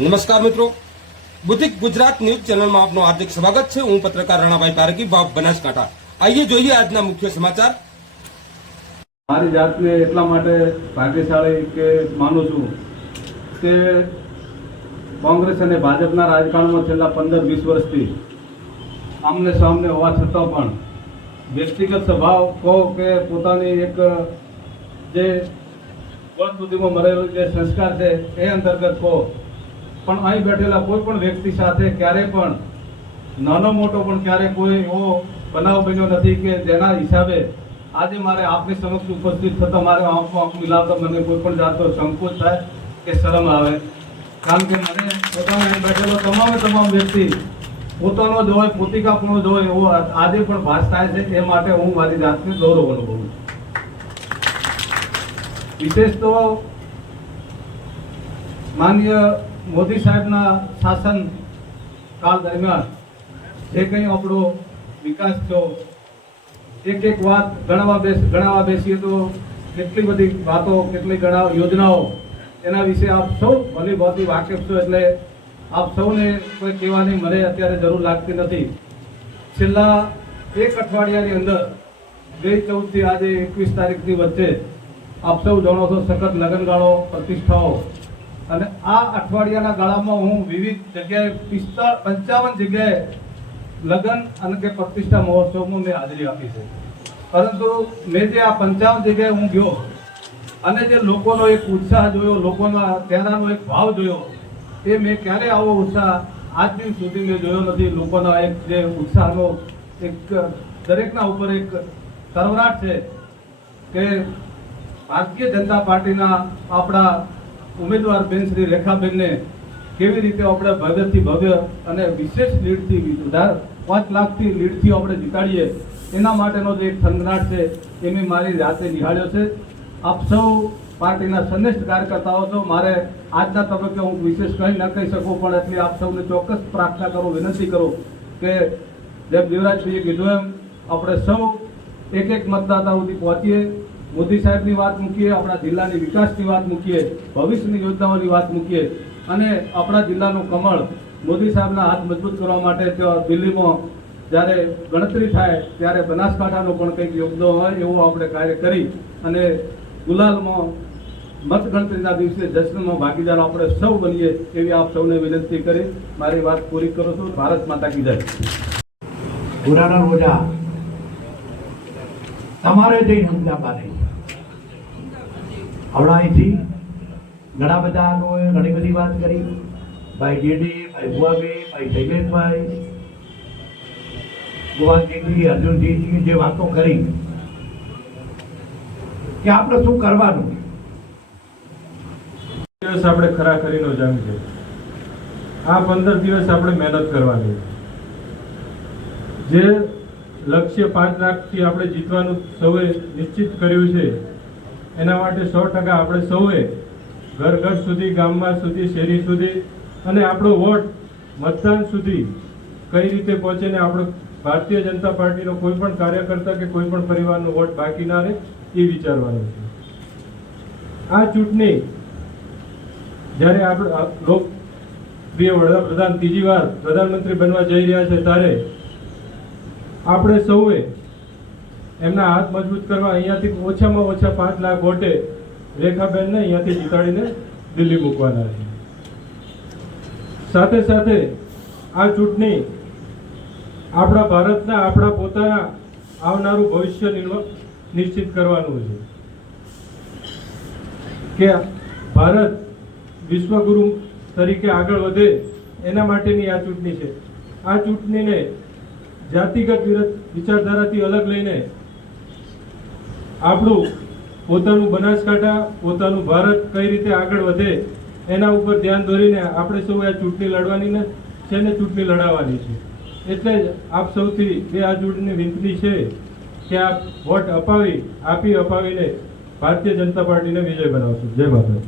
નમસ્કાર મિત્રો. બુધિક ગુજરાત ન્યૂઝ ચેનલમાં આપનું હાર્દિક સ્વાગત છે. હું પત્રકાર રાણાભાઈ પારકી ભાવ બનાસકાંઠા. આઈએ જોઈએ આજના મુખ્ય સમાચાર. મારી જાતને એટલા માટે ભાગ્યશાળી કે માનું છું કે કોંગ્રેસ અને ભાજપના રાજકારણમાં છેલ્લા પંદર વીસ વર્ષથી આમને સામને હોવા છતાં પણ વ્યક્તિગત સ્વભાવ કહો કે પોતાની એક જે વર્ષ સુધીમાં મળેલું જે સંસ્કાર છે, એ અંતર્ગત કહો પણ અહીં બેઠેલા કોઈ પણ વ્યક્તિ સાથે ક્યારેય પણ નાનો મોટો પણ ક્યારે કોઈ એવો બનાવ બન્યો નથી કે જેના હિસાબે આજે મારે આપની સમક્ષ ઉપસ્થિત થતા મારે આંખો આંખ મિલાવતા મને કોઈ પણ જાતનો સંકોચ થાય કે શરમ આવે. કારણ કે મને પોતાનો અહીં બેઠેલો તમામે તમામ વ્યક્તિ પોતાનો જ હોય પોતિકાપણો જ હોય એવો આજે પણ ભાસ થાય છે. એ માટે હું મારી જાતને ગૌરવ અનુભવું છું. વિશેષ તો માનનીય મોદી સાહેબના શાસન કાળ દરમિયાન જે કંઈ આપણો વિકાસ થયો, એક એક વાત ગણવા બેસ ગણાવવા બેસીએ તો કેટલી બધી વાતો, કેટલી ગણા યોજનાઓ એના વિશે આપ સૌ ભલી ભાતી વાકેફ છો એટલે આપ સૌને કોઈ કહેવાની મને અત્યારે જરૂર લાગતી નથી. છેલ્લા એક અઠવાડિયાની અંદર બે ચૌદથી આજે એકવીસ તારીખની વચ્ચે આપ સૌ જાણો છો સખત લગ્નગાળો, પ્રતિષ્ઠાઓ અને આ અઠવાડિયાના ગાળામાં હું વિવિધ જગ્યાએ પિસ્તા પંચાવન જગ્યાએ લગ્ન અને કે પ્રતિષ્ઠા મહોત્સવમાં મેં હાજરી આપી છે. પરંતુ મેં જે આ પંચાવન જગ્યાએ હું ગયો અને જે લોકોનો એક ઉત્સાહ જોયો, લોકોના ચહેરાનો એક ભાવ જોયો, એ મેં ક્યારે આવો ઉત્સાહ આજ દિન સુધી મેં જોયો નથી. લોકોના એક જે ઉત્સાહનો એક, દરેકના ઉપર એક કરવરાટ છે કે ભારતીય જનતા પાર્ટીના આપણા ઉમેદવાર બેન શ્રી રેખાબેનને કેવી રીતે આપણે ભવ્યથી ભવ્ય અને વિશેષ લીડથી વધારે પાંચ લાખથી લીડથી આપણે જીતાડીએ, એના માટેનો જે એક થનગનાટ છે એ મેં મારી જાતે નિહાળ્યો છે. આપ સૌ પાર્ટીના સંનિષ્ઠ કાર્યકર્તાઓ છો. મારે આજના તબક્કે હું વિશેષ કંઈ ન કહી શકું, પણ એટલે આપ સૌને ચોક્કસ પ્રાર્થના કરું, વિનંતી કરું કે જેમ યુવરાજસિંહે કીધું એમ, આપણે સૌ એક એક મતદાતા સુધી પહોંચીએ. મોદી સાહેબની વાત મૂકીએ, આપણા જિલ્લાની વિકાસની વાત મૂકીએ, ભવિષ્યની યોજનાઓની વાત મૂકીએ અને આપણા જિલ્લાનું કમળ મોદી સાહેબના હાથ મજબૂત કરવા માટે દિલ્હીમાં જ્યારે ગણતરી થાય ત્યારે બનાસકાંઠાનો પણ કંઈક યોગદાન હોય એવું આપણે કાર્ય કરી અને ગુલાલમાં મતગણતરીના દિવસે જશ્નમાં ભાગીદાર આપણે સૌ બનીએ એવી આપ સૌને વિનંતી કરી. મારી વાત પૂરી કરું છું. ભારત માતા કી જય. પુરાના રોજા. તમારે જઈને સમજાવવા નહીં હમણાં અહીંથી ઘણા બધા ઘણી બધી વાત કરી. ભાઈ જેડી ભાઈ ભુવાબે ભાઈ જયવેશભાઈ ભુવાજીજી અર્જુનજીજી જે વાતો કરી કે આપણે શું કરવાનું? દિવસ આપણે ખરા કરીને જંગ છે. આ પંદર દિવસ આપણે મહેનત કરવાની જે લક્ષ્ય પાંચ લાખથી આપણે જીતવાનું સૌએ નિશ્ચિત કર્યું છે. એના માટે સો ટકા આપણે સૌએ ઘર ઘર સુધી, ગામમાં સુધી, શેરી સુધી અને આપણો વોટ મતદાન સુધી કઈ રીતે પહોંચે આપણો ભારતીય જનતા પાર્ટીનો કોઈ પણ કાર્યકર્તા કે કોઈ પણ પરિવારનો વોટ બાકી ના રહે એ વિચારવાનું છે. આ ચૂંટણી જ્યારે આપણે લોકપ્રિય વડાપ્રધાન ત્રીજી વાર પ્રધાનમંત્રી બનવા જઈ રહ્યા છે ત્યારે આપણે સૌએ એમના હાથ મજબૂત કરવા અહીંયાથી ઓછામાં ઓછા પાંચ લાખ વોટે રેખાબેનને અહીંયાથી જીતાડીને દિલ્હી મૂકવાના છે. સાથે સાથે આ ચૂંટણી આપણા ભારતના, આપણા પોતાના આવનારું ભવિષ્ય નિશ્ચિત કરવાનું છે. કે ભારત વિશ્વગુરુ તરીકે આગળ વધે, એના માટેની આ ચૂંટણી છે. આ ચૂંટણીને જાતિગત વિચારધારાથી અલગ લઈને આપણું પોતાનું બનાસકાંઠા, પોતાનું ભારત કઈ રીતે આગળ વધે, એના ઉપર ધ્યાન દોરીને આપણે સૌ આ ચૂંટણી લડવાની ને છે ને ચૂંટણી લડાવવાની છે. એટલે જ આપ સૌથી બે આ ચૂંટણી વિનંતી છે કે આપ વોટ અપાવી, આપી અપાવીને ભારતીય જનતા પાર્ટીને વિજય બનાવશું. જય માતા